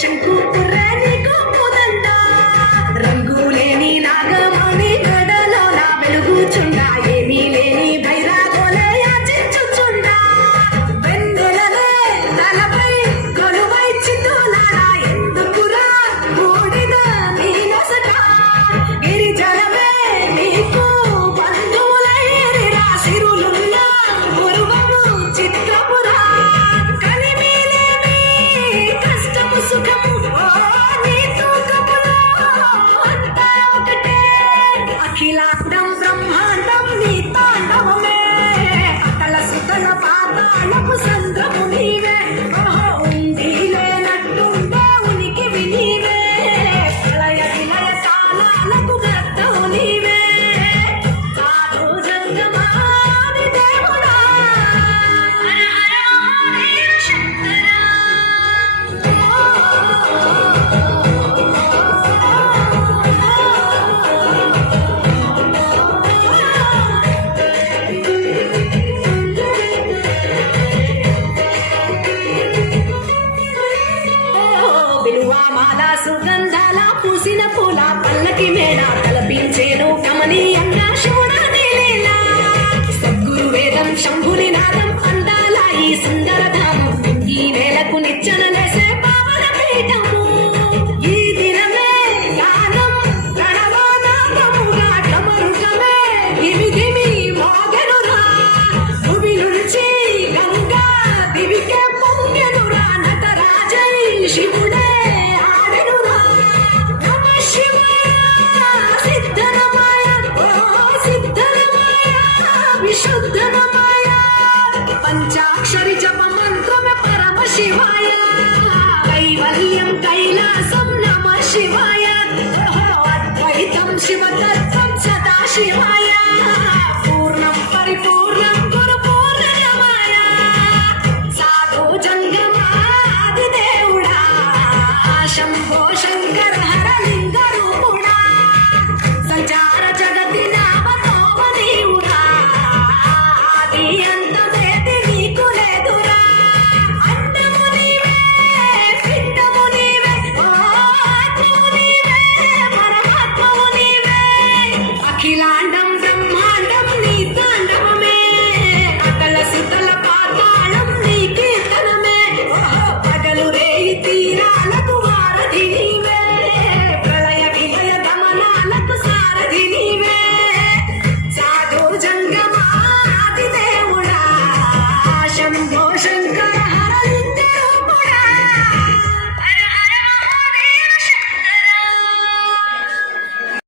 శంకు నీకు పుదండ రంగులేని నాగమణి గడలో నా వెలుగుచుండా ఏమీ లేని భైరాగోలే యాచించుచుండా వెన్నెలనే తలపై కొలువై చిత్తులారా ఎందుకురా బూడిద నీ నొసట గిరిజనమే నీకు బంధువులైరిరా సిరులున్న గురువము చిత్రపురా కలిమిలేని కష్టము సుఖము నీ తూకములో అంతా ఒకటే అఖిలాండం బ్రహ్మాండం నీ తాండవమే అతల సుతల పాతాళపు సంద్రము నీవే ఉంది లేనట్టుండే ఉనికివి నీవే ప్రళయ విలయ కాలాలకు గర్తవు నీవే సాధు జంగమాది దేవుడా హర హర వీర శంకరా విలువమాల సుగంధాల పూసిన పూల పల్లకి మేడ తలపించేను కమనీయంగా శివుడా నీలీలా సద్గురు వేదం శంభుని నాదం